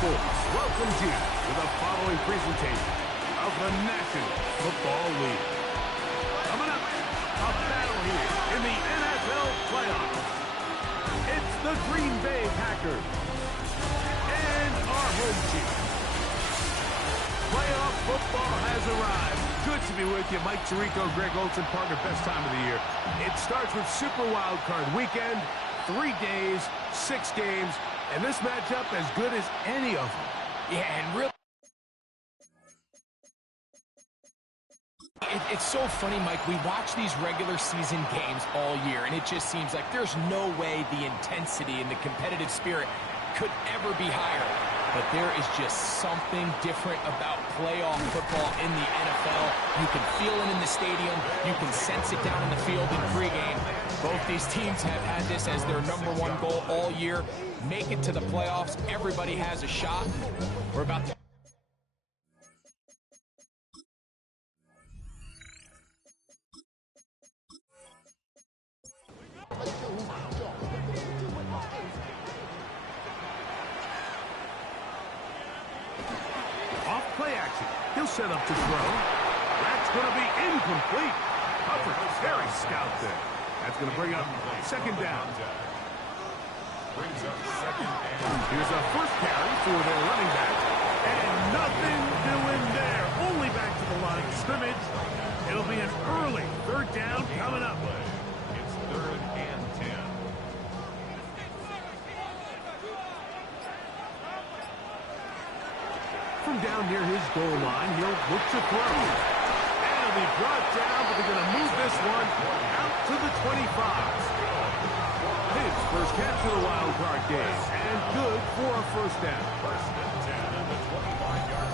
sports welcomes you to the following presentation of the National Football League. Coming up, a battle here in the NFL playoffs. It's the Green Bay Packers and our home team. Playoff football has arrived. Good to be with you. Mike Tirico, Greg Olsen, partner, best time of the year. It starts with Super Wild Card Weekend, 3 days, 6 games, and this matchup as good as any of them. Yeah, and really, it's so funny, Mike. We watch these regular season games all year, and it just seems like there's no way the intensity and the competitive spirit could ever be higher. But there is just something different about playoff football in the NFL. You can feel it in the stadium. You can sense it down in the field in pregame. Both these teams have had this as their #1 goal all year. Make it to the playoffs. Everybody has a shot. We're about to... Play action. He'll set up to throw. That's going to be incomplete. Hubbard, very stout there. That's going to bring up second down. Here's a first carry for their running back. And nothing doing there. Only back to the line of scrimmage. It'll be an early third down coming up. It's 3rd and 10. From down near his goal line, he'll look to throw. And it'll be brought down, but they're going to move this one out to the 25. His first catch of the wild card game, and good for a first down.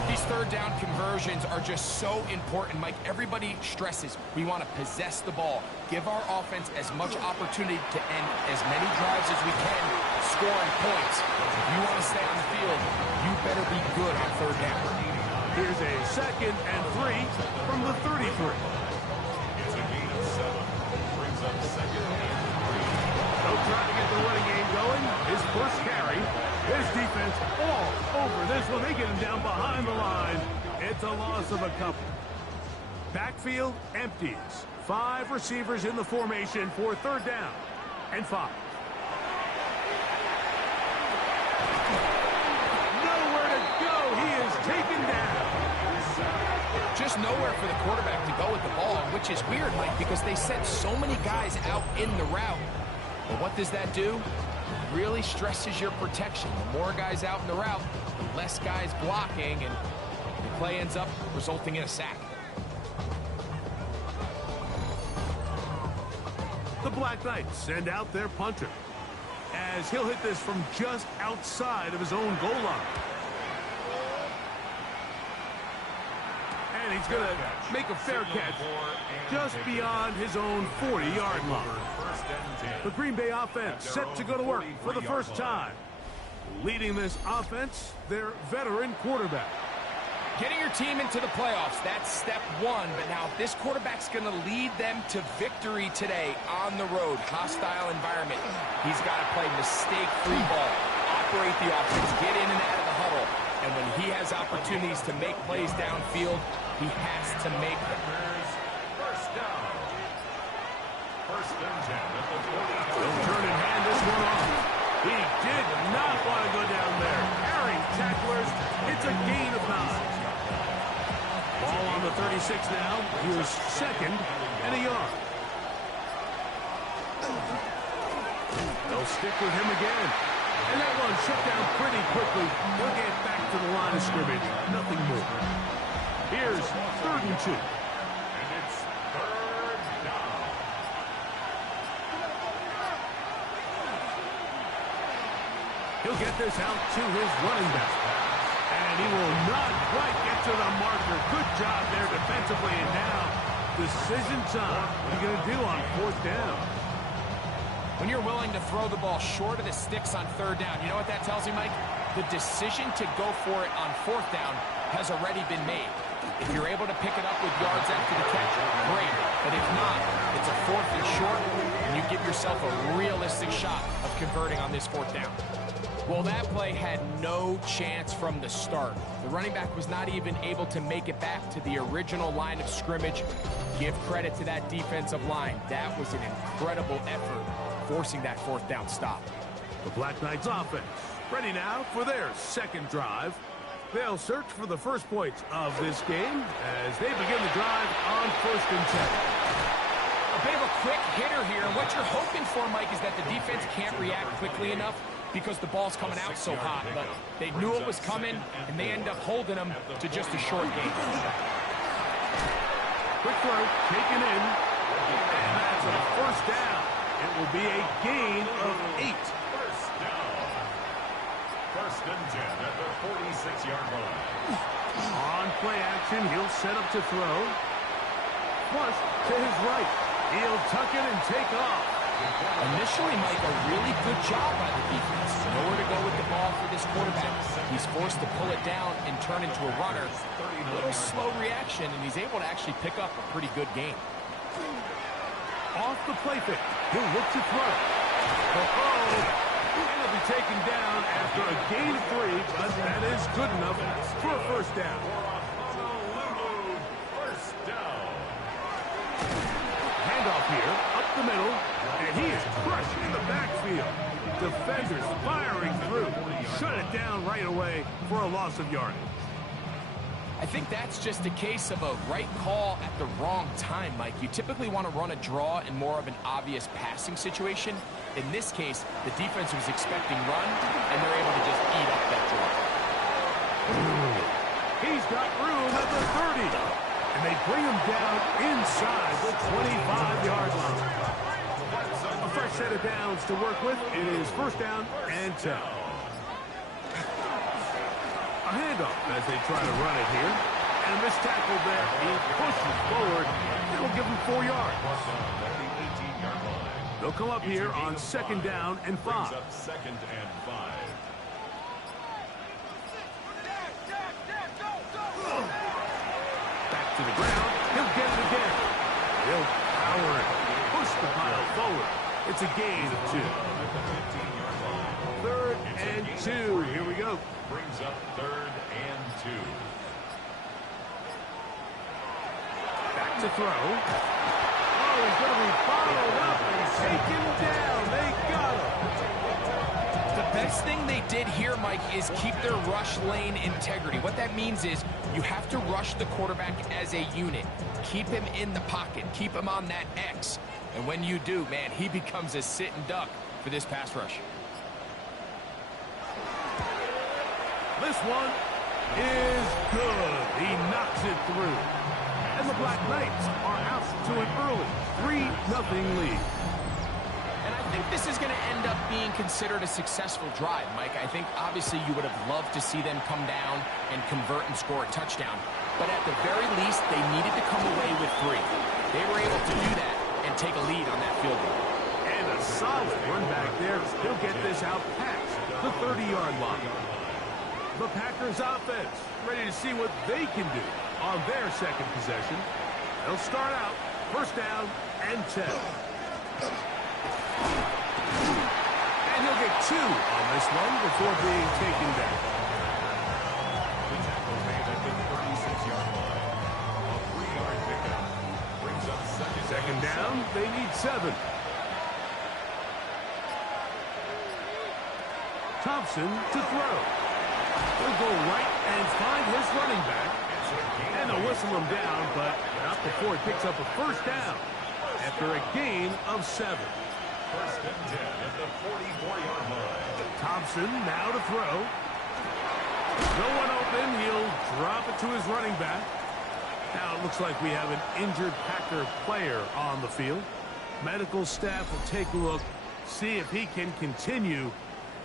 These third down conversions are just so important, Mike. Everybody stresses we want to possess the ball, give our offense as much opportunity to end as many drives as we can, scoring points. If you want to stay on the field, you better be good on third down. Here's a 2nd and 3 from the 33. It's a gain of 7. Brings up 2nd and 3. They'll try to get the running game going. His first carry. His defense all over this one. They get him down behind the line. It's a loss of a couple. Backfield empties. 5 receivers in the formation for third down and 5. Nowhere to go. He is taken down. Just nowhere for the quarterback to go with the ball, which is weird, Mike, because they sent so many guys out in the route. But what does that do? Really stresses your protection. The more guys out in the route, the less guys blocking, and the play ends up resulting in a sack. The Black Knights send out their punter, as he'll hit this from just outside of his own goal line. And he's going to make a fair catch just beyond his own 40-yard line. The Green Bay offense set to go to work for the first time. Leading this offense, their veteran quarterback. Getting your team into the playoffs, that's step 1. But now this quarterback's going to lead them to victory today on the road. Hostile environment. He's got to play mistake-free ball, operate the offense, get in and out of the huddle. And when he has opportunities to make plays downfield, he has to make them. First down. 1st and 10 at the 40. They'll turn and hand this one off. He did not want to go down there. Carrying tacklers. It's a gain of 9. Ball on the 36 now. Here's 2nd and a yard. They'll stick with him again. And that one shut down pretty quickly. He'll get back to the line of scrimmage. Nothing more. Here's 3rd and 2. And it's 3rd down. He'll get this out to his running back. And he will not quite get to the marker. Good job there defensively. And now, decision time. What are you going to do on 4th down? When you're willing to throw the ball short of the sticks on 3rd down, you know what that tells me, Mike? The decision to go for it on 4th down has already been made. If you're able to pick it up with yards after the catch, great. But if not, it's a 4th and short, and you give yourself a realistic shot of converting on this fourth down. Well, that play had no chance from the start. The running back was not even able to make it back to the original line of scrimmage. Give credit to that defensive line. That was an incredible effort, forcing that fourth down stop. The Black Knights offense ready now for their second drive. They'll search for the first points of this game as they begin the drive on 1st and 10. A bit of a quick hitter here, and what you're hoping for, Mike, is that the defense can't react quickly enough because the ball's coming out so hot, but they knew it was coming, and they end up holding them to just a short gain. Quick throw, taken in, and that's a first down. It will be a gain of 8. First down. 1st and 10 at the 46-yard line. On play action, he'll set up to throw. Flush to his right. He'll tuck it and take off. Initially, Mike, a really good job by the defense. Nowhere to go with the ball for this quarterback. He's forced to pull it down and turn into a runner. A little slow reaction, and he's able to actually pick up a pretty good game. Off the play fake. He'll look to throw. And he'll be taken down after a gain of 3, but that is good enough for a first down. First down. Handoff here, up the middle, and he is crushed in the backfield. Defenders firing through. Shut it down right away for a loss of yardage. I think that's just a case of a right call at the wrong time, Mike. You typically want to run a draw in more of an obvious passing situation. In this case, the defense was expecting run, and they're able to just eat up that draw. He's got room at the 30, and they bring him down inside the 25-yard line. A fresh set of downs to work with. It is 1st down and 10. A handoff as they try to run it here. And a missed tackle there. He pushes forward. It'll give him 4 yards. They'll come up here on 2nd down and 5. 2nd and 5. Back to the ground. He'll get it again. He'll power it. Push the pile forward. It's a gain of 2. 3rd and 2. Here we go. Brings up 3rd and 2. Back to throw. Oh, he's going to be followed up and taken down. They got him. The best thing they did here, Mike, is keep their rush lane integrity. What that means is you have to rush the quarterback as a unit. Keep him in the pocket. Keep him on that X. And when you do, man, he becomes a sitting duck for this pass rush. This one is good. He knocks it through. And the Black Knights are out to an early 3-0 lead. And I think this is going to end up being considered a successful drive, Mike. I think obviously you would have loved to see them come down and convert and score a touchdown. But at the very least, they needed to come away with 3. They were able to do that and take a lead on that field goal. And a solid run back there. He'll get this out past the 30-yard line. The Packers offense ready to see what they can do on their second possession. They'll start out 1st down and 10. And he'll get 2 on this one before being taken down. The tackle made at the 36-yard line. A 3-yard pickup. Brings up 2nd down, they need 7. Thompson to throw. He'll go right and find his running back. And they'll whistle him down, but not before he picks up a 1st down after a gain of 7. 1st and 10 at the 44-yard line. Thompson now to throw. No one open. He'll drop it to his running back. Now it looks like we have an injured Packer player on the field. Medical staff will take a look, see if he can continue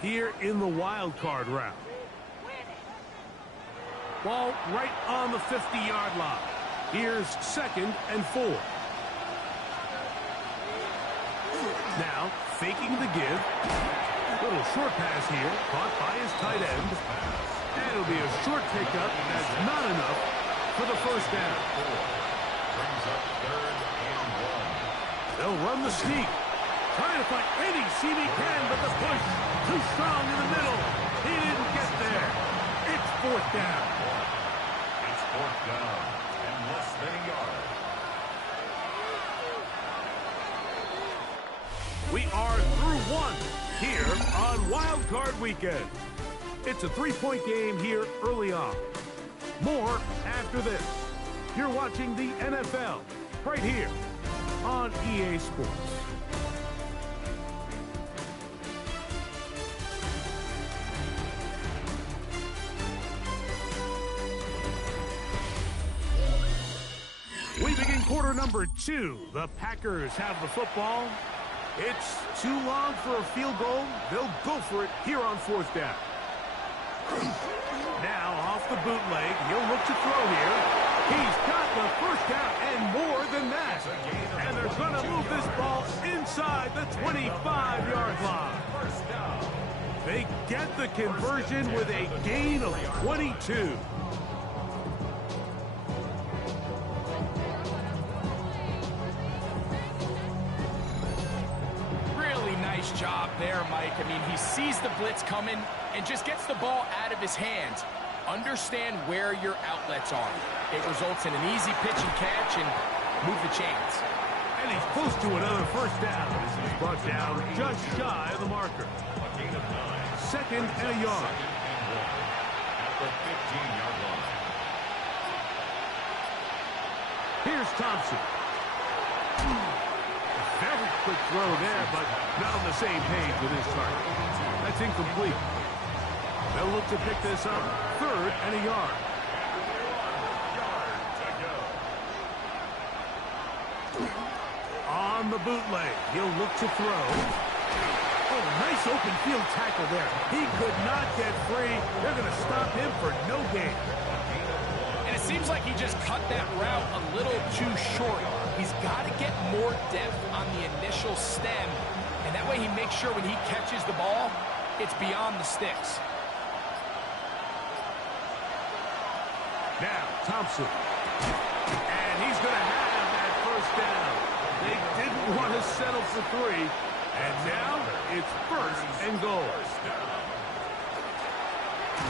here in the wild card round. Ball right on the 50-yard line. Here's 2nd and 4. Now, faking the give. Little short pass here, caught by his tight end. And it'll be a short pickup. That's not enough for the 1st down. Brings up 3rd and 1. They'll run the sneak. Trying to find any seam he can, but the push too strong in the middle. He didn't get there. It's fourth down. It's fourth down and less than a yard. We are through one here on Wild Card Weekend. It's a three-point game here early on. More after this. You're watching the NFL right here on EA Sports. We begin quarter number 2. The Packers have the football. It's too long for a field goal. They'll go for it here on fourth down. Now off the bootleg, he'll look to throw here. He's got the first down and more than that. And they're going to move this ball inside the 25-yard line. They get the conversion with a gain of 22. Nice job there, Mike. I mean, he sees the blitz coming and just gets the ball out of his hands. Understand where your outlets are. It results in an easy pitch and catch and move the chains. And he's close to another first down. This is brought down just shy of the marker. A gain of 9. Second and a yard. Second and 1 at the 15-yard line. Here's Thompson. Very quick throw there, but not on the same page with his target. That's incomplete. They'll look to pick this up. Third and a yard. On the bootleg, he'll look to throw. Oh, nice open field tackle there. He could not get free. They're going to stop him for no gain. And it seems like he just cut that route a little too short. He's got to get more depth on the initial stem, and that way he makes sure when he catches the ball, it's beyond the sticks. Now, Thompson. And he's going to have that first down. They didn't want to settle for 3, and now it's first and goal.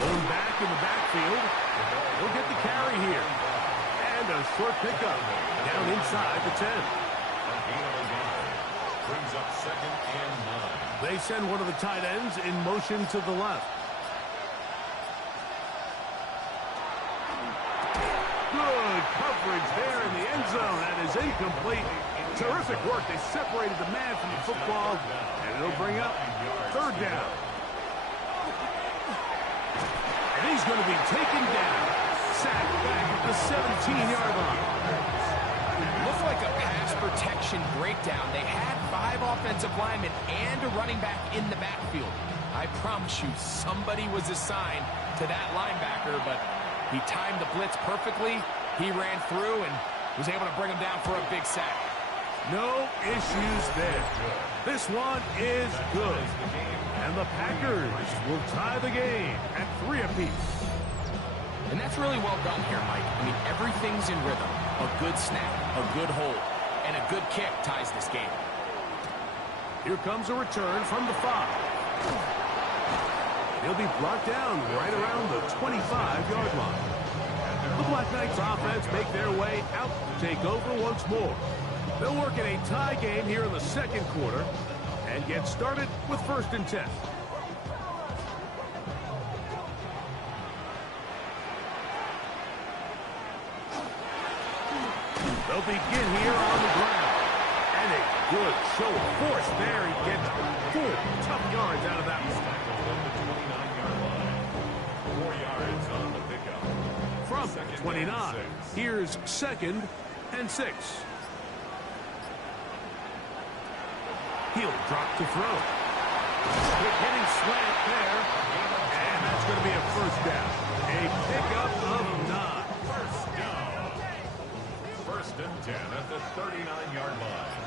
Going back in the backfield. He'll get the carry here. And a short pickup down inside the 10. A gain of 9. Brings up second and 9. They send one of the tight ends in motion to the left. Good coverage there in the end zone. That is incomplete. Terrific work. They separated the man from the football, and it'll bring up third down. And he's going to be taken down. Sacked back at the 17-yard line. Looked like a pass protection breakdown. They had 5 offensive linemen and a running back in the backfield. I promise you, somebody was assigned to that linebacker, but he timed the blitz perfectly. He ran through and was able to bring him down for a big sack. No issues there. This one is good. And the Packers will tie the game at 3 apiece. And that's really well done here, Mike. I mean, everything's in rhythm. A good snap, a good hold, and a good kick ties this game. Here comes a return from the 5. He'll be brought down right around the 25-yard line. The Black Knights offense make their way out to take over once more. They'll work in a tie game here in the second quarter and get started with first and 10. They'll begin here on the ground. And a good show of force there. He gets 4 tough yards out of that one. From 29, here's second and 6. He'll drop to throw. Quick hitting slant there. And that's going to be a first down. A pickup of 9. First down. First and 10 at the 39-yard line.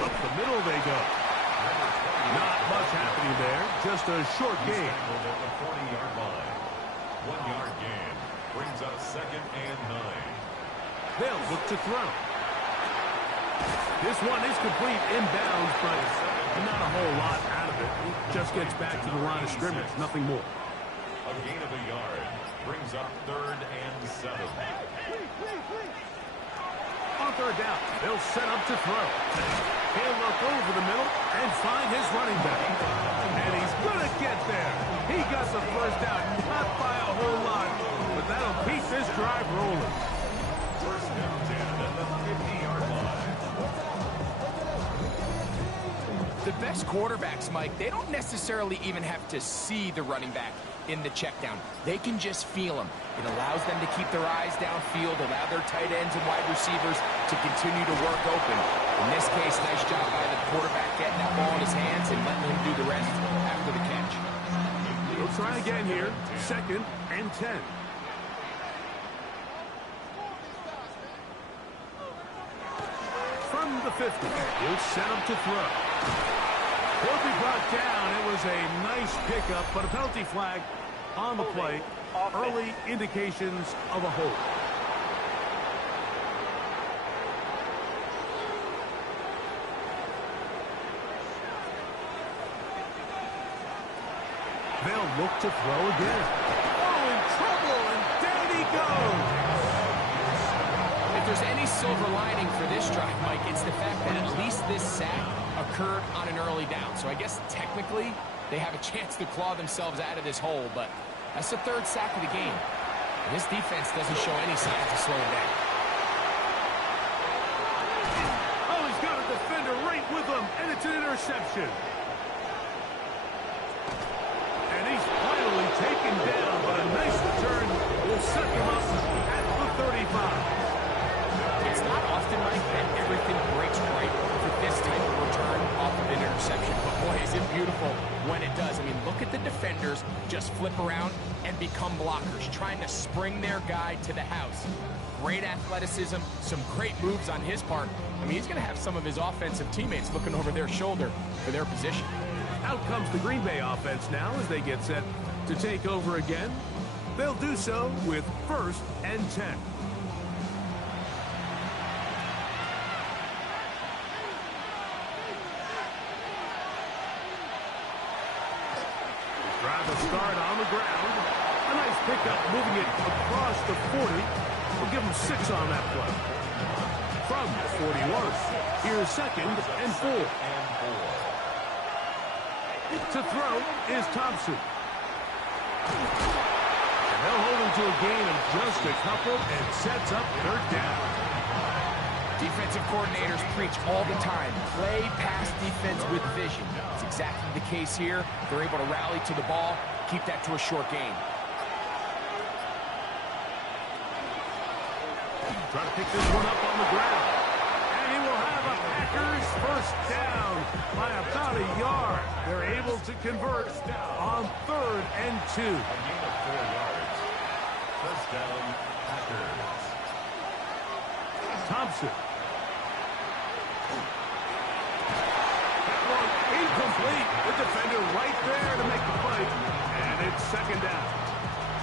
Up the middle they go. Not much happening there. Just a short gain. At the 40-yard line. 1-yard gain. Brings up second and 9. They'll look to throw. This one is complete inbounds, but not a whole lot out of it. It just gets back to the line of scrimmage, nothing more. A gain of a yard brings up 3rd and 7. On 3rd down, they'll set up to throw. He'll look over the middle and find his running back. And he's going to get there. He got the first down, not by a whole lot, but that'll keep this drive rolling. First down 10 at the 50-yard line. The best quarterbacks, Mike, they don't necessarily even have to see the running back in the check down. They can just feel him. It allows them to keep their eyes downfield, allow their tight ends and wide receivers to continue to work open. In this case, nice job by the quarterback getting that ball in his hands and letting him do the rest after the catch. We'll try again here. 2nd and 10. From the 50, he'll set up to throw. He'll be brought down. It was a nice pickup, but a penalty flag on the play. Early indications of a hold. They'll look to throw again. Oh, in trouble, and down he goes. If there's any silver lining for this drive, Mike, it's the fact that at least this sack occurred on an early down. So I guess technically they have a chance to claw themselves out of this hole, but that's the 3rd sack of the game. And this defense doesn't show any signs of slowing down. Oh, he's got a defender right with him, and it's an interception. And he's finally taken down, but a nice return will set them up at the 35. It's not often like that everything breaks right for this type of return off of an interception. But boy, is it beautiful when it does. I mean, look at the defenders just flip around and become blockers, trying to spring their guy to the house. Great athleticism, some great moves on his part. I mean, he's going to have some of his offensive teammates looking over their shoulder for their position. Out comes the Green Bay offense now as they get set to take over again. They'll do so with 1st and 10. Drive a start on the ground. A nice pickup moving it across the 40. We'll give them 6 on that play. From the 41, here's 2nd and 4. To throw is Thompson. And they'll hold him to a gain of just a couple and sets up 3rd down. Defensive coordinators preach all the time, play pass defense with vision. It's exactly the case here. They're able to rally to the ball, keep that to a short gain. Try to pick this one up on the ground. And he will have a Packers 1st down by about a yard. They're able to convert on 3rd and 2. A gain of 4 yards. 1st down, Packers. Thompson. That one incomplete. The defender right there to make the play. And it's 2nd down.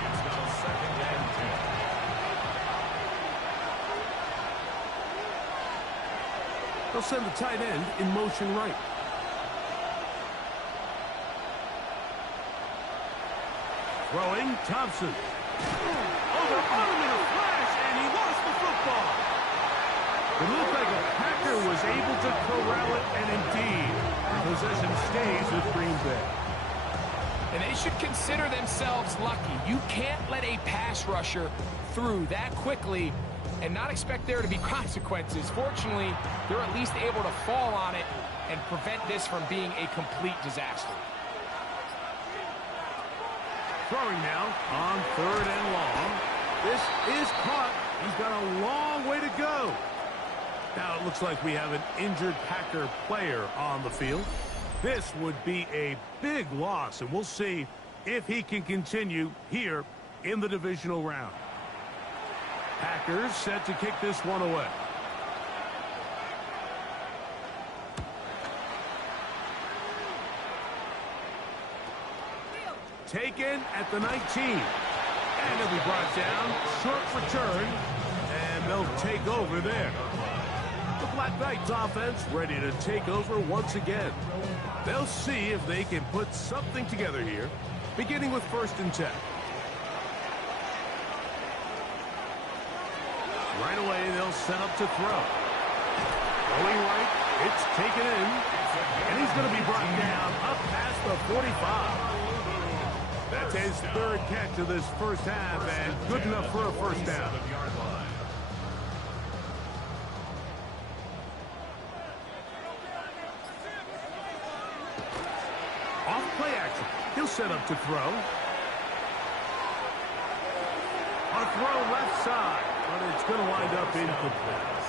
It's now 2nd and 10. They'll send the tight end in motion right. Throwing, Thompson. Over on him in a flash, and he lost the football. It looked like a Packer was able to corral it, and indeed, possession stays with Green Bay. And they should consider themselves lucky. You can't let a pass rusher through that quickly and not expect there to be consequences. Fortunately, they're at least able to fall on it and prevent this from being a complete disaster. Throwing now on 3rd and long. This is caught. He's got a long way to go. Now it looks like we have an injured Packer player on the field. This would be a big loss, and we'll see if he can continue here in the divisional round. Packers set to kick this one away. Taken at the 19. And it'll be brought down. Short return. And they'll take over there. The Black Knights offense ready to take over once again. They'll see if they can put something together here, beginning with 1st and 10. Right away, they'll set up to throw. Going right, it's taken in, and he's going to be brought down up past the 45. That's his 3rd catch of this first half, and good enough for a first down. Off play action. He'll set up to throw. A throw left side, but it's going to wind up incomplete.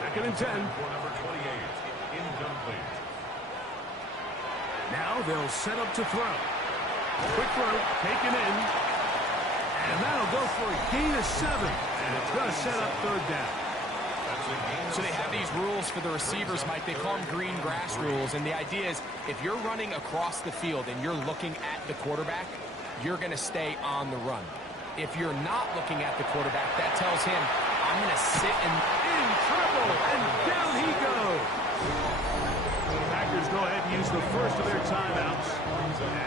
2nd and 10. For number 28, incomplete. Now they'll set up to throw. Quick throw, taken in. And that'll go for a gain of 7. And it's going to set up 3rd down. So they have these rules for the receivers, Mike. They call them green grass rules. And the idea is if you're running across the field and you're looking at the quarterback, you're going to stay on the run. If you're not looking at the quarterback, that tells him, I'm going to sit in trouble, and down he goes. The Packers go ahead and use the first of their timeouts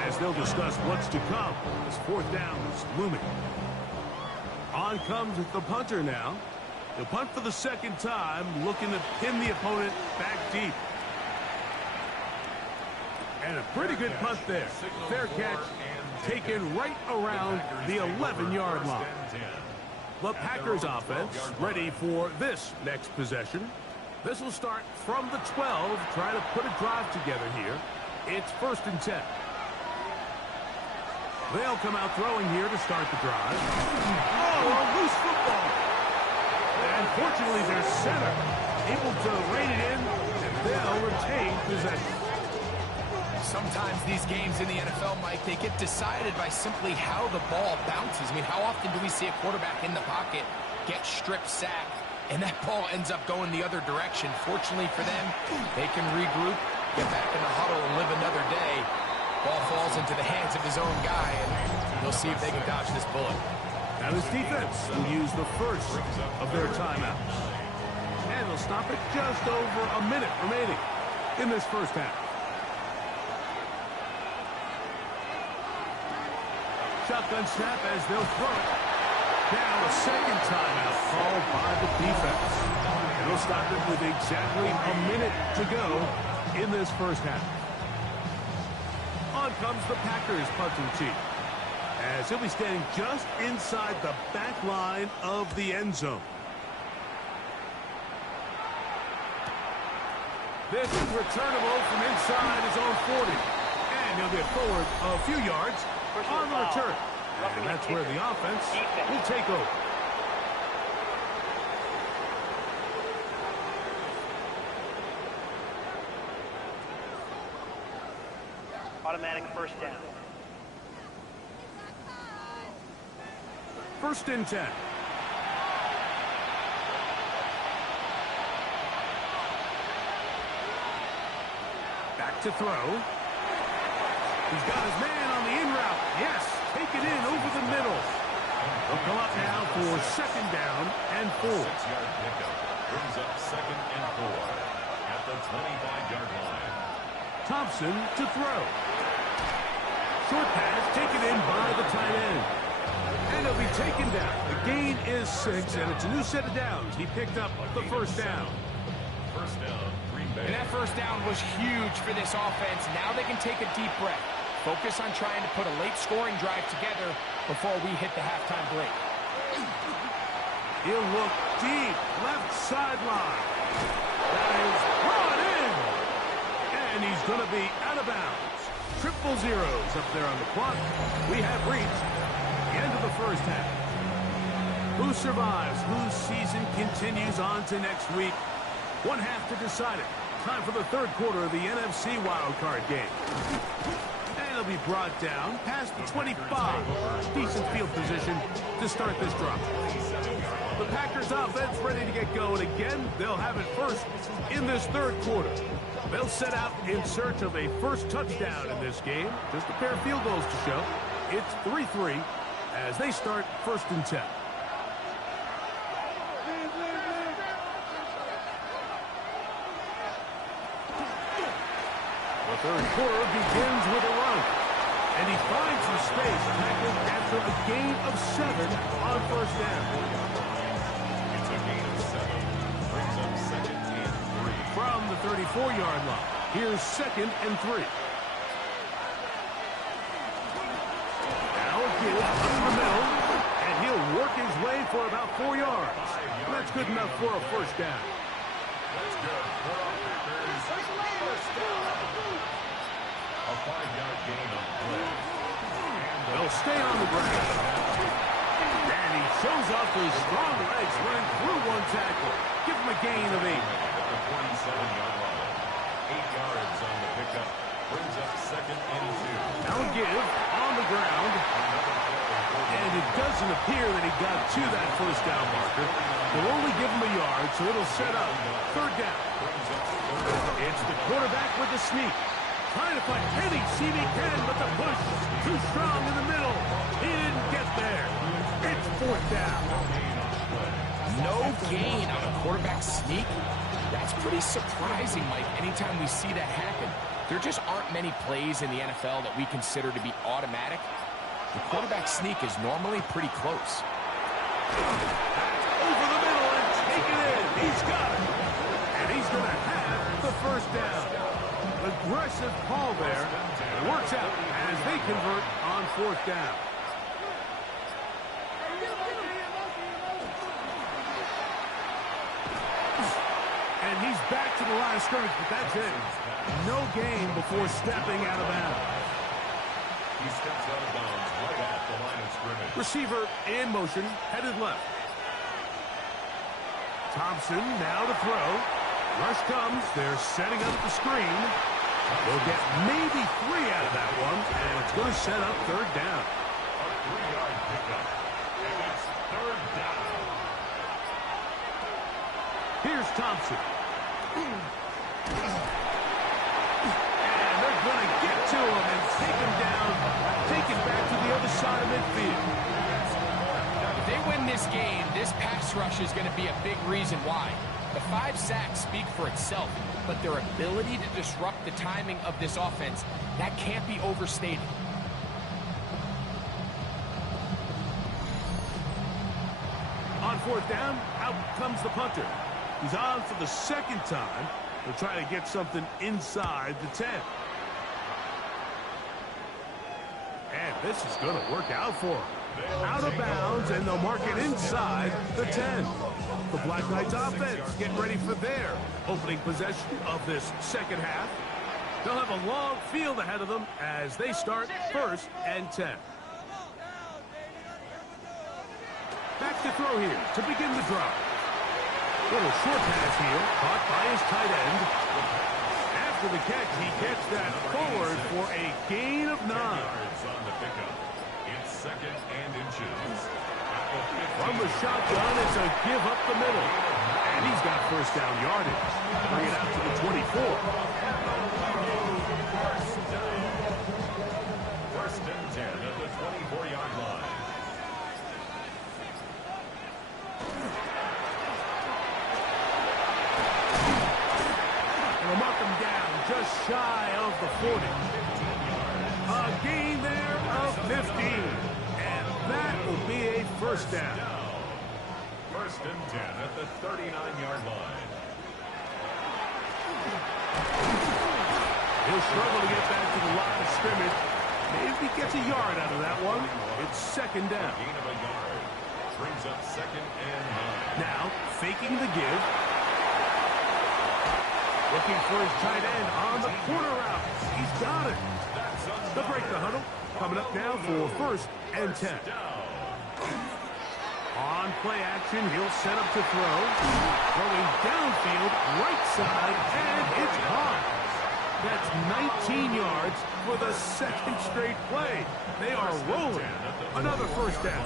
as they'll discuss what's to come. This 4th down is looming. On comes the punter now. The punt for the 2nd time, looking to pin the opponent back deep. And a pretty good punt there. Fair catch, taken right around the 11-yard line. The Packers offense ready for this next possession. This will start from the 12, try to put a drive together here. It's 1st and 10. They'll come out throwing here to start the drive. Oh, a loose football. And fortunately, their center able to rein it in, and they'll retain possession. Sometimes these games in the NFL, Mike, they get decided by simply how the ball bounces. I mean, how often do we see a quarterback in the pocket get strip sacked, and that ball ends up going the other direction? Fortunately for them, they can regroup, get back in the huddle, and live another day. Ball falls into the hands of his own guy, and they'll see if they can dodge this bullet. Now this defense will use the first of their timeouts. And they'll stop it just over a minute remaining in this first half. Shotgun snap as they'll throw it. Now a 2nd timeout called by the defense. And they'll stop it with exactly a minute to go in this first half. On comes the Packers punting team, as he'll be standing just inside the back line of the end zone. This is returnable from inside his own 40. And he'll get forward a few yards on the return. And that's where the offense will take over. Automatic 1st down. 1st and 10. Back to throw. He's got his man on the in route. Yes, take it in over the middle. They'll come up now for 2nd down and 4. 6-yard pickup brings up 2nd and 4 at the 25-yard line. Thompson to throw. Short pass taken in by the tight end. And he'll be taken down. The gain is 6, and it's a new set of downs. He picked up the 1st down. 1st down, Green Bay. And that 1st down was huge for this offense. Now they can take a deep breath. Focus on trying to put a late scoring drive together before we hit the halftime break. He'll look deep, left sideline. That is brought in. And he's going to be out of bounds. 000 up there on the clock. We have reached the end of the first half. Who survives? Whose season continues on to next week? One half to decide it. Time for the 3rd quarter of the NFC wildcard game. And it'll be brought down past the 25. Decent field position to start this drive. The Packers offense ready to get going again. They'll have it first in this 3rd quarter. They'll set out in search of a first touchdown in this game. Just a pair of field goals to show. It's 3-3 as they start 1st and 10. The third quarter begins with a run. And he finds some space, tackled after a gain of 7 on first down. It's a gain of 7. Brings up second and 3. From the 34-yard line, here's second and 3. Now a give up the middle, and he'll work his way for about 4 yards. That's good enough for a first down. That's good for our Packers. First down. A 5-yard gain on the play. They'll stay on the ground. And he shows off his strong legs running through one tackle. Give him a gain of 8. At the 47-yard line. 8 yards on the pickup. Brings up second and 2. Now a give on the ground. And it doesn't appear that he got to that first down marker. They'll only give him a yard, so it'll set up third down. It's the quarterback with the sneak. Trying to find any seam he can, but the push too strong in the middle. He didn't get there. It's fourth down. No gain on a quarterback sneak? That's pretty surprising, Mike, anytime we see that happen. There just aren't many plays in the NFL that we consider to be automatic. The quarterback sneak is normally pretty close. Over the middle and take it in. He's got it. And he's going to have the first down. Aggressive call there. It works out as they convert on fourth down. And he's back to the line of scrimmage, but that's it. No gain before stepping out of bounds. He steps out of bounds right at the line of scrimmage. Receiver in motion, headed left. Thompson now to throw. Rush comes. They're setting up the screen. They'll get maybe 3 out of that one, and it's going to set up third down. A 3-yard pickup. And it's third down. Here's Thompson. And they're going to get to him and take him down, take it back to the other side of midfield. If they win this game, this pass rush is going to be a big reason why. The 5 sacks speak for itself, but their ability to disrupt the timing of this offense, that can't be overstated. On fourth down, out comes the punter. He's on for the second time. They'll try to get something inside the 10. And this is going to work out for him. Out of bounds, and they'll mark it inside the 10. The Black Knights offense getting ready for their opening possession of this second half. They'll have a long field ahead of them as they start first and 10. Back to throw here to begin the drive. Little short pass here, caught by his tight end. After the catch, he gets that forward for a gain of 9. Yards on the pickup. It's second and inches. From the shotgun, it's a give up the middle. And he's got first down yardage. Bring it out to the 24. First and 10 at the 24-yard line. And they'll mark him down just shy of the 40. A gain there of 15. And that will be a first down. First and 10 at the 39-yard line. He'll struggle to get back to the line of scrimmage. Maybe gets a yard out of that one. It's second down. Gain of a yard. Brings up second and 9. Now, faking the give. Looking for his tight end on the corner route. He's got it. They'll break the huddle. Coming up now for first and 10. On play action, he'll set up to throw. Throwing downfield, right side, and it's caught. That's 19 yards for the second straight play. They are rolling. Another first down.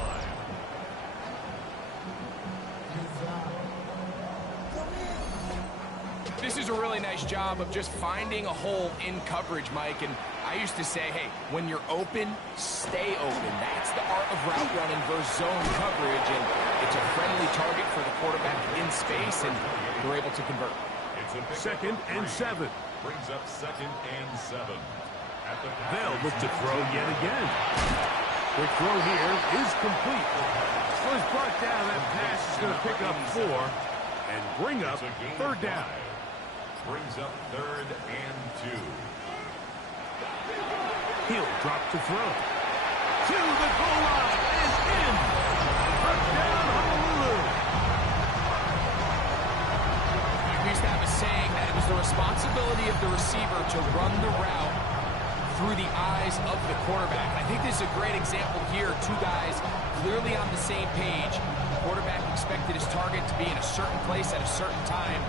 This is a really nice job of just finding a hole in coverage, Mike. And I used to say, hey, when you're open, stay open. That's the art of route running versus zone coverage. And it's a friendly target for the quarterback in space, and they're able to convert. 2nd and 7. Brings up 2nd and 7. They'll look to throw yet again. Quick throw here is complete. So he's brought down. That pass is going to pick up 4 and bring up 3rd down. Brings up 3rd and 2. He'll drop to throw. To the goal line and in. 1st down, Honolulu. We used to have a saying that it was the responsibility of the receiver to run the route through the eyes of the quarterback. I think this is a great example here. Two guys clearly on the same page. The quarterback expected his target to be in a certain place at a certain time.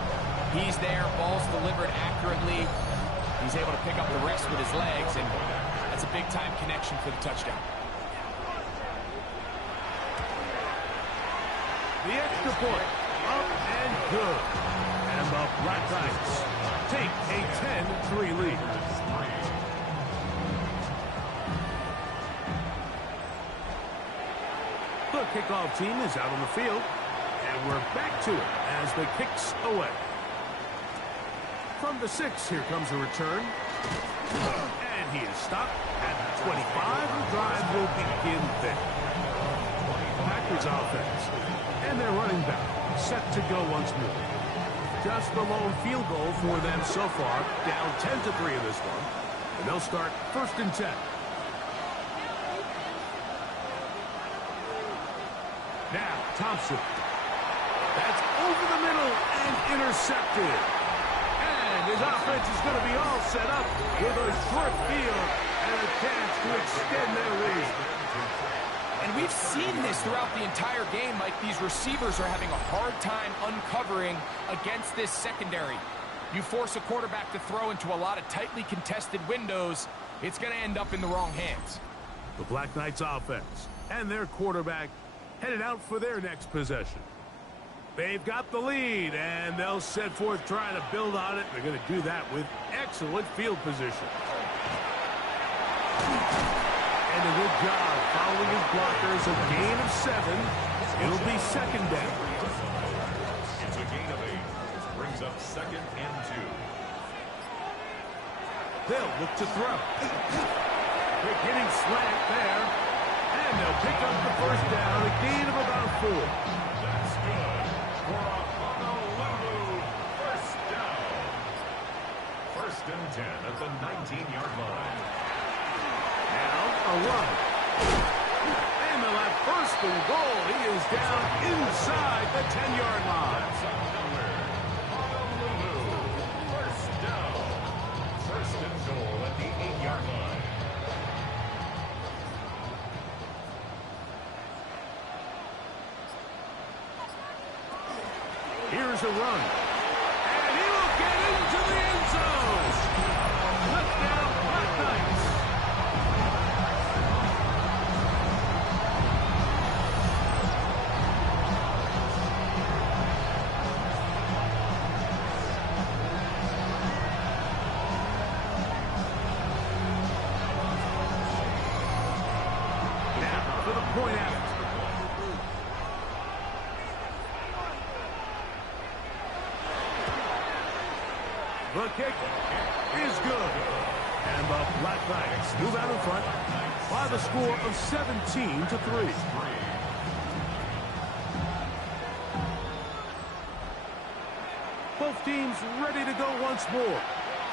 He's there, ball's delivered accurately. He's able to pick up the rest with his legs, and that's a big-time connection for the touchdown. The extra point, up and good. And the Black Knights take a 10-3 lead. The kickoff team is out on the field, and we're back to it as the kick's away. From the 6, here comes a return. And he is stopped at the 25. The drive will begin there. Packers offense. And their running back set to go once more. Just the lone field goal for them so far. Down 10-3 in this one. And they'll start 1st and 10. Now, Thompson. That's over the middle and intercepted. And his offense is going to be all set up with a short field and a chance to extend their lead. And we've seen this throughout the entire game, Mike. These receivers are having a hard time uncovering against this secondary. You force a quarterback to throw into a lot of tightly contested windows, it's going to end up in the wrong hands. The Black Knights offense and their quarterback headed out for their next possession. They've got the lead, and they'll set forth trying to build on it. They're going to do that with excellent field position. And a good job following his blockers. A gain of 7. It'll be 2nd down. It's a gain of 8. Brings up 2nd and 2. They'll look to throw. They're getting slant there. And they'll pick up the 1st down. A gain of about 4. That's good for a Honolulu 1st down. 1st and 10 at the 19-yard line. Now a run. And they'll have 1st and goal. He is down inside the 10-yard line. Honolulu 1st down. 1st and goal at the 8-yard line. Here's a run. And he will get into the end zone. Touchdown, Black Knights. Now for the point after. The kick is good. And the Black Knights move out in front by the score of 17-3. Both teams ready to go once more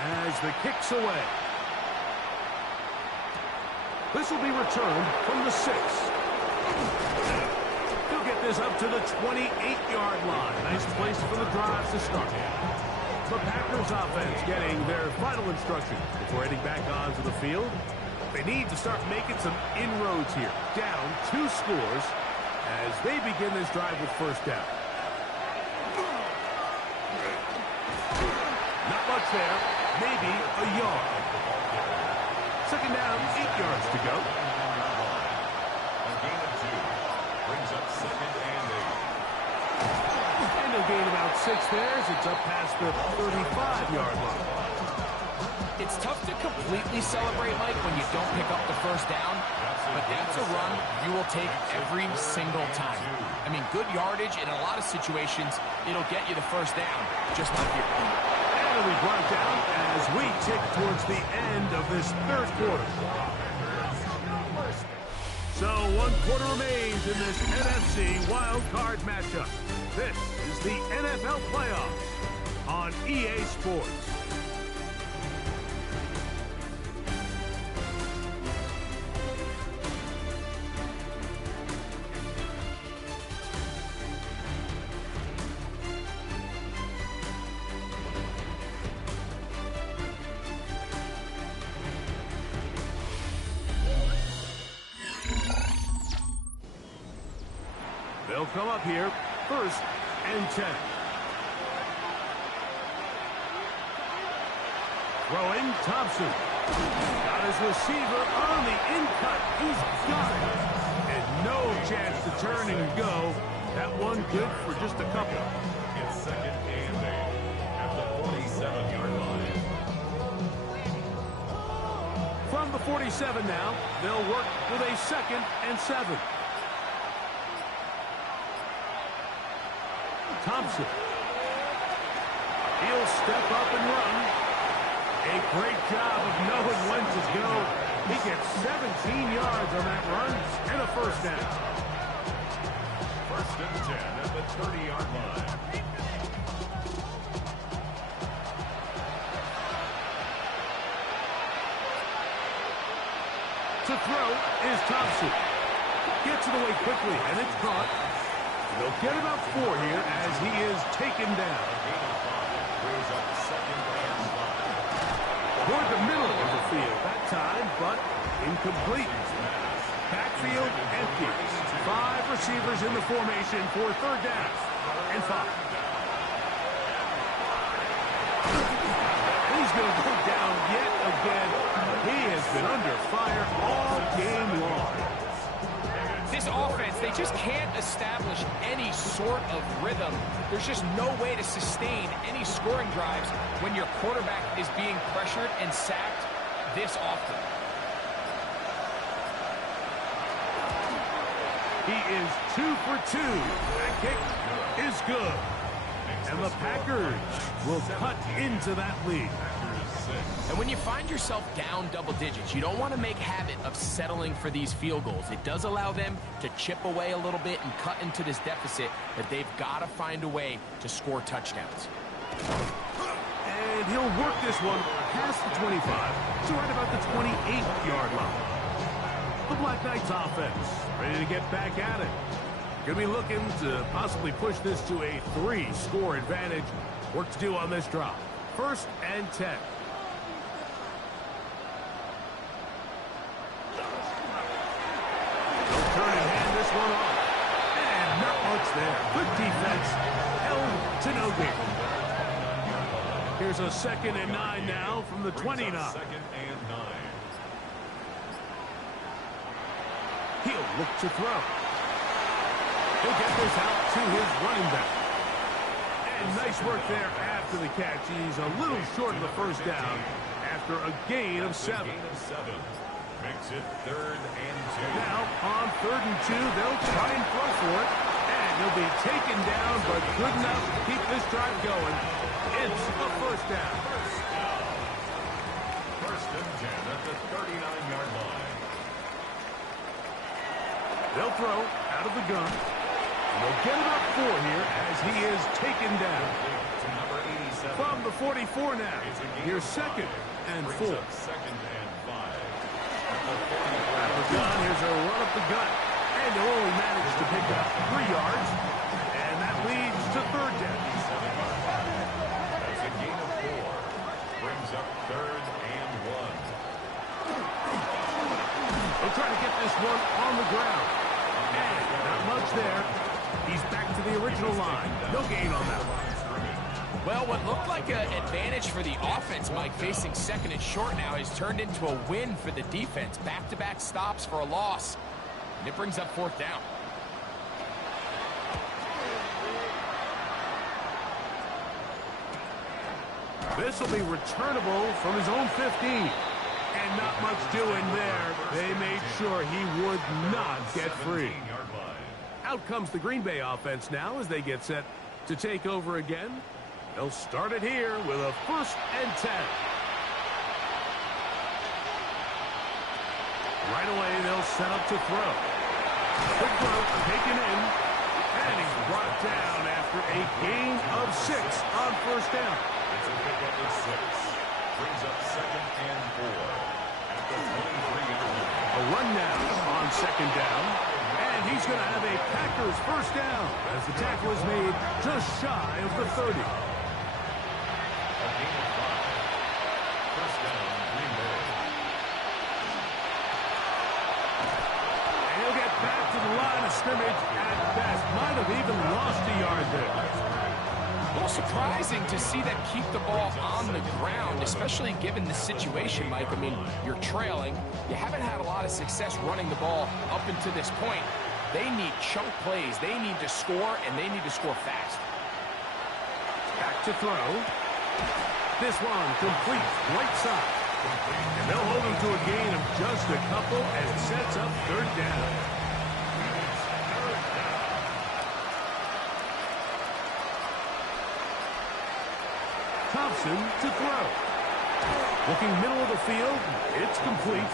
as the kick's away. This will be returned from the 6. He'll get this up to the 28-yard line. Nice place for the drive to start. The Packers offense getting their final instructions before heading back onto the field. They need to start making some inroads here. Down 2 scores as they begin this drive with 1st down. Not much there. Maybe a yard. 2nd down, 8 yards to go. A gain of 2. Brings up 2nd and 8. And they'll gain about 6 there as it's up past the 35-yard line. It's tough to completely celebrate, Mike, when you don't pick up the 1st down, but that's a run you will take every single time. I mean, good yardage in a lot of situations, it'll get you the 1st down, just not here. finally brought down as we tick towards the end of this third quarter. So 1 quarter remains in this NFC wild card matchup. This is the NFL playoffs on EA Sports. They'll come up here, 1st and 10. Throwing, Thompson. Got his receiver on the in-cut. He's got it. And no chance to turn and go. That one good for just a couple. It's 2nd and 8 at the 47-yard line. From the 47 now, they'll work with a 2nd and 7. Thompson. He'll step up and run. A great job of knowing when to go. He gets 17 yards on that run and a 1st down. 1st and 10 at the 30-yard line. To throw is Thompson. Gets it away quickly, and it's caught. They'll get about 4 here as he is taken down. Toward the middle of the field that time, but incomplete. Backfield empty. 5 receivers in the formation for 3rd down and 5. He's going to go down yet again. He has been under fire all game long. This offense, they just can't establish any sort of rhythm. There's just no way to sustain any scoring drives when your quarterback is being pressured and sacked this often. He is 2 for 2. That kick is good. And the Packers will cut into that lead. And when you find yourself down double digits, you don't want to make habit of settling for these field goals. It does allow them to chip away a little bit and cut into this deficit, but they've got to find a way to score touchdowns. And he'll work this one past the 25 to right about the 28-yard line. The Black Knights offense ready to get back at it. Going to be looking to possibly push this to a 3-score advantage. Work to do on this drive. 1st and 10. They'll turn and hand this one off. And not much there. Good defense. Held to no gain. Here's a 2nd and 9 now from the 29. 2nd and 9. He'll look to throw. He'll get this out to his running back. And nice work there after the catch. He's a little short of the 1st down after a gain of 7. Makes it 3rd and 2. Now, on 3rd and 2, they'll try and throw for it. And he'll be taken down, but good enough to keep this drive going. It's a 1st down. 1st and 10 at the 39-yard line. They'll throw out of the gun. They'll get about 4 here as he is taken down. From the 44 now, here's 2nd and 4. 2nd and 5. Out of the gun, here's a run up the gut. And they'll only manage to pick up 3 yards. And that leads to 3rd down. That's a gain of 4. Brings up 3rd and 1. They'll try to get this one on the ground. And not much there. He's back to the original line. No gain on that one. Well, what looked like an advantage for the offense, Mike, facing 2nd and short now, has turned into a win for the defense. Back-to-back stops for a loss. And it brings up 4th down. This will be returnable from his own 15. And not much doing there. They made sure he would not get free. Out comes the Green Bay offense now as they get set to take over again. They'll start it here with a 1st and 10. Right away, they'll set up to throw. Quick throw, taken in, and he's brought down after a gain of 6 on 1st down. It's a pickup of 6. Brings up 2nd and 4 at the 23-yard line. A run now on 2nd down, and he's going to have a Packers 1st down as the tackle is made just shy of the 30. A gain of 5. 1st down, Green Bay. And he'll get back to the line of scrimmage at best. Might have even lost a yard there. A little surprising to see that keep the ball on the ground, especially given the situation, Mike. I mean, you're trailing. You haven't had a lot of success running the ball up until this point. They need chunk plays. They need to score, and they need to score fast. Back to throw. This one complete right side. And they'll hold him to a gain of just a couple and sets up 3rd down. Thompson to throw. Looking middle of the field, it's complete.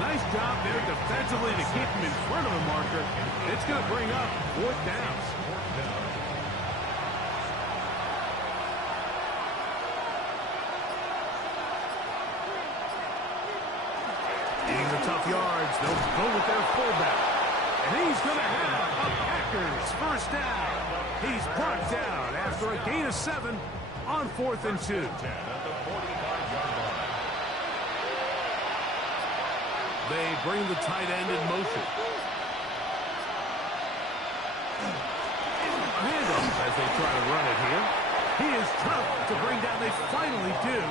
Nice job there defensively to keep him in front of the marker. It's going to bring up 4th down. Eating the tough yards, they'll go with their fullback. And he's going to have a Packers 1st down. He's brought down after a gain of 7 on 4th and 2. They bring the tight end in motion. A handoff as they try to run it here. He is tough to bring down. They finally do.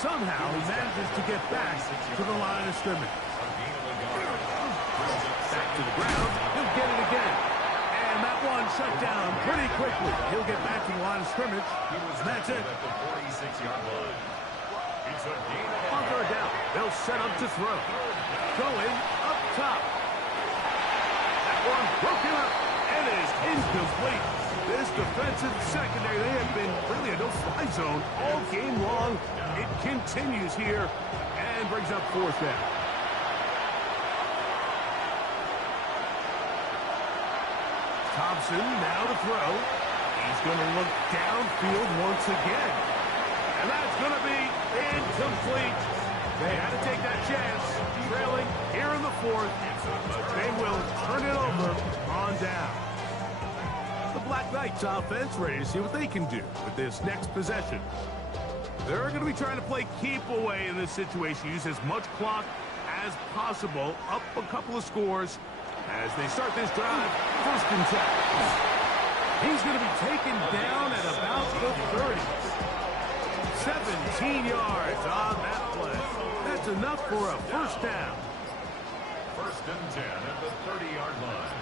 Somehow he manages to get back to the line of scrimmage. Back to the ground. He'll get it again. And that one shut down pretty quickly. He'll get back to the line of scrimmage. That's it. At the 46-yard line. It's a gain of On 3rd down, they'll set up to throw. Going up top. That one broken up and is incomplete. This defensive secondary, they have been really a no-fly zone all game long. It continues here and brings up 4th down. Thompson now to throw. He's going to look downfield once again. And that's going to be incomplete. They had to take that chance, trailing here in the 4th, but they will turn it over on down. The Black Knights offense ready to see what they can do with this next possession. They're going to be trying to play keep away in this situation, use as much clock as possible, up a couple of scores as they start this drive. 1st and 10. He's going to be taken down at about the 30. 17 yards on that play. That's enough for a 1st down. 1st and 10 at the 30-yard line.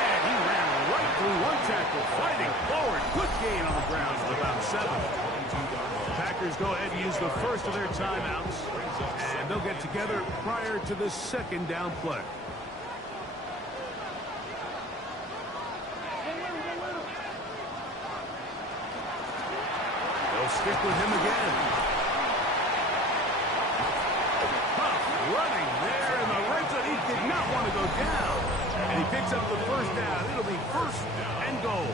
And he ran right through one tackle, fighting forward. Good gain on the ground of about 7. Packers go ahead and use the 1st of their timeouts, and they'll get together prior to the 2nd down play. Stick with him again. Huff running there in the red zone. He did not want to go down. And he picks up the 1st down. It'll be 1st and goal.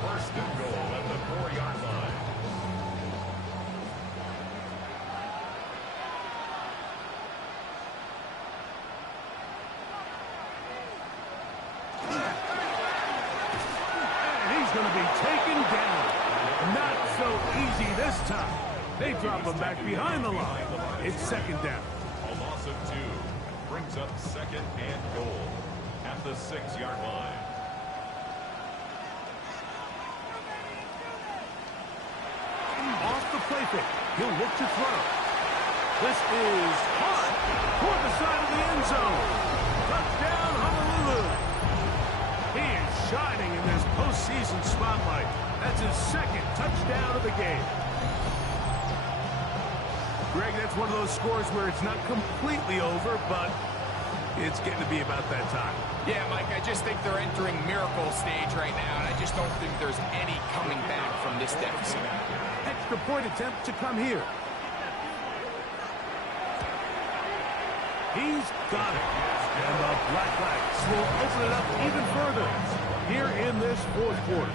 1st and goal at the 4-yard line. And he's going to be taken down. Not so easy this time. They drop him back behind the line. It's 2nd down. A loss of 2 brings up 2nd and goal at the 6-yard line. Off the play fake. He'll look to throw. This is caught toward the side of the end zone. Touchdown, Honolulu. He is shining in this postseason spotlight. That's his 2nd touchdown of the game. Greg, that's one of those scores where it's not completely over, but It's getting to be about that time. Yeah, Mike, I just think they're entering miracle stage right now, and I just don't think there's any coming back from this deficit. Extra point attempt to come here. He's got it. And the Black Knights will open it up even further here in this fourth quarter.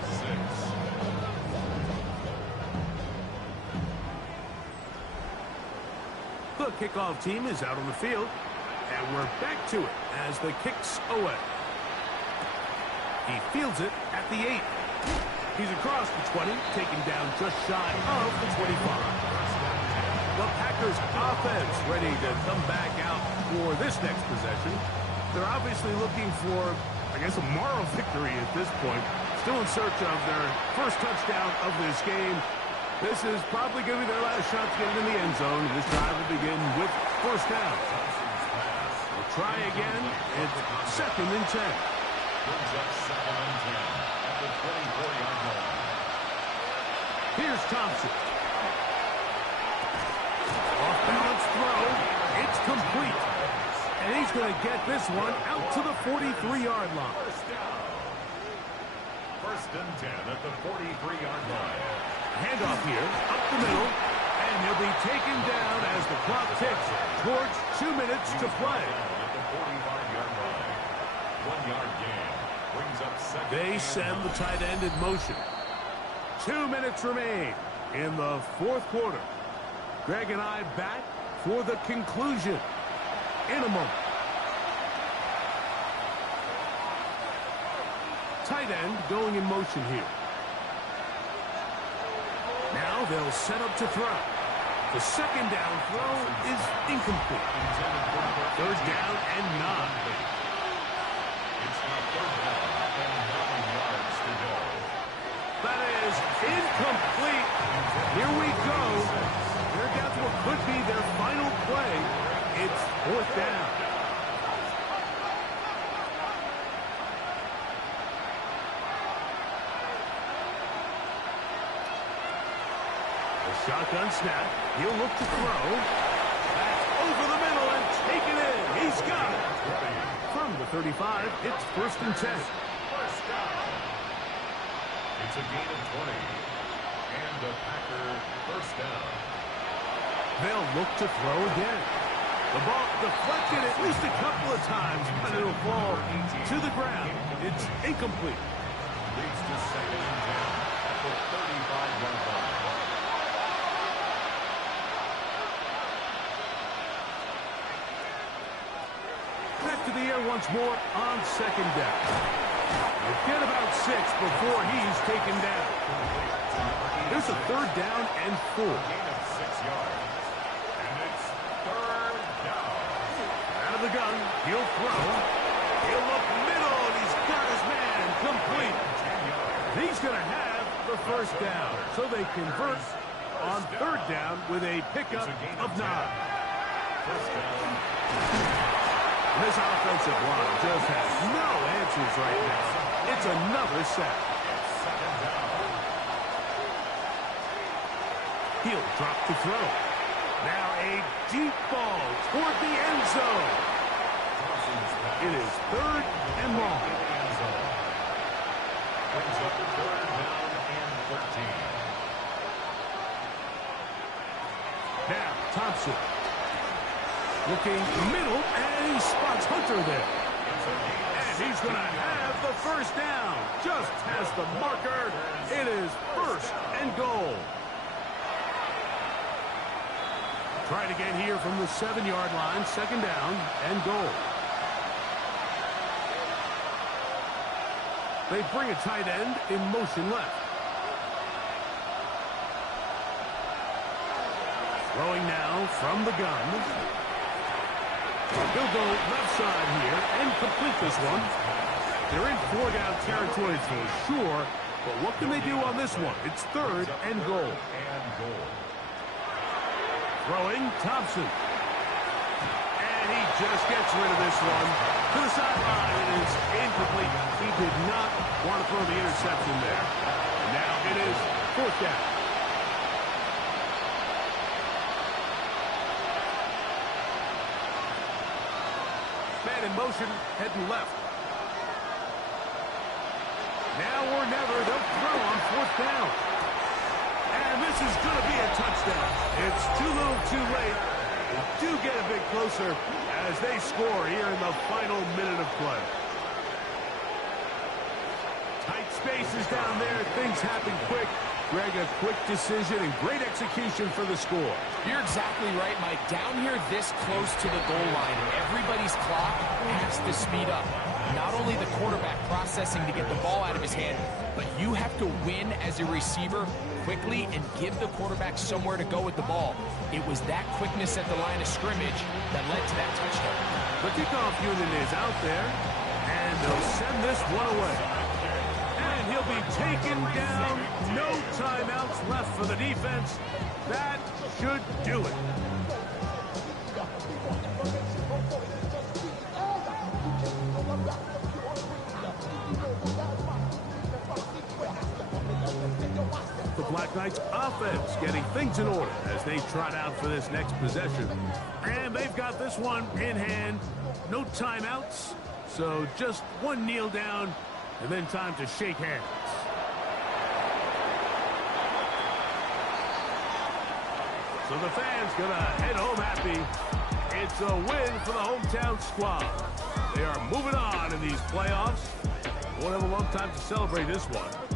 The kickoff team is out on the field, and we're back to it as the kick's away. He fields it at the 8. He's across the 20, taken down just shy of the 25. The Packers offense ready to come back out for this next possession. They're obviously looking for, I guess, a moral victory at this point. Still in search of their first touchdown of this game. This is probably going to be their last shot to get it in the end zone. This drive will begin with first down. We'll try again. It's 2nd and 10. Brings up 2nd and 10 at the 24-yard line. Here's Thompson. Off-balance throw. It's complete. And he's going to get this one out to the 43-yard line. First and 10 at the 43-yard line. Handoff here, up the middle, and he'll be taken down as the clock ticks towards 2 minutes to play. At the 45-yard line. 1-yard gain. Brings up 2nd. They send the tight end in motion. 2 minutes remain in the fourth quarter. Greg and I back for the conclusion in a moment. Tight end going in motion here. Now they'll set up to throw. The second down throw is incomplete. 3rd down and 9. It's now 3rd down and 9 yards to go. That is incomplete. Here we go. They're down to what could be their final play. It's 4th down. Shotgun snap. He'll look to throw. That's over the middle and taken in. He's got it. From the 35, it's 1st and 10. First down. It's a gain of 20. And the Packer first down. They'll look to throw again. The ball deflected at least a couple of times, but it'll fall to the ground. It's incomplete. Leads to 2nd and 10 at the 35-yard line. Back to the air once more on 2nd down. We'll get about 6 before he's taken down. There's a 3rd down and 4. Gain of 6 yards. And it's 3rd down. Out of the gun, he'll throw. He'll look middle, and he's got his man complete. He's going to have the first down. So they convert on 3rd down with a pickup of 9. First down. This offensive line just has no answers right now. It's another sack. Second down. He'll drop to throw. Now a deep ball toward the end zone. It is 3rd and long. Brings up the 3rd down and 13. Now Thompson. Looking middle, and he spots Hunter there. And he's going to have the first down. Just has the marker. It is 1st and goal. Try it again here from the 7-yard line. 2nd down and goal. They bring a tight end in motion left. Throwing now from the gun. He'll go left side here and complete this one. They're in 4-down territory for sure, but what can they do on this one? It's 3rd and goal. Throwing, Thompson. And he just gets rid of this one. To the sideline, it is incomplete. He did not want to throw the interception there. Now it is 4th down. man in motion, heading left. Now or never, they'll throw on 4th down. And this is going to be a touchdown. It's too little too late. Do get a bit closer as they score here in the final minute of play. Tight spaces down there. Things happen quick. Greg, a quick decision and great execution for the score. You're exactly right, Mike. Down here this close to the goal line, everybody's clock has to speed up. Not only the quarterback processing to get the ball out of his hand, but you have to win as a receiver quickly and give the quarterback somewhere to go with the ball. It was that quickness at the line of scrimmage that led to that touchdown. The kickoff unit is out there, and they'll send this one away. And he'll be taken down. No timeouts left for the defense. That should do it. The Black Knights offense getting things in order as they trot out for this next possession. And they've got this one in hand. No timeouts, so just one kneel down and then time to shake hands. So the fans gonna head home happy. It's a win for the hometown squad. They are moving on in these playoffs. Won't have a long time to celebrate this one.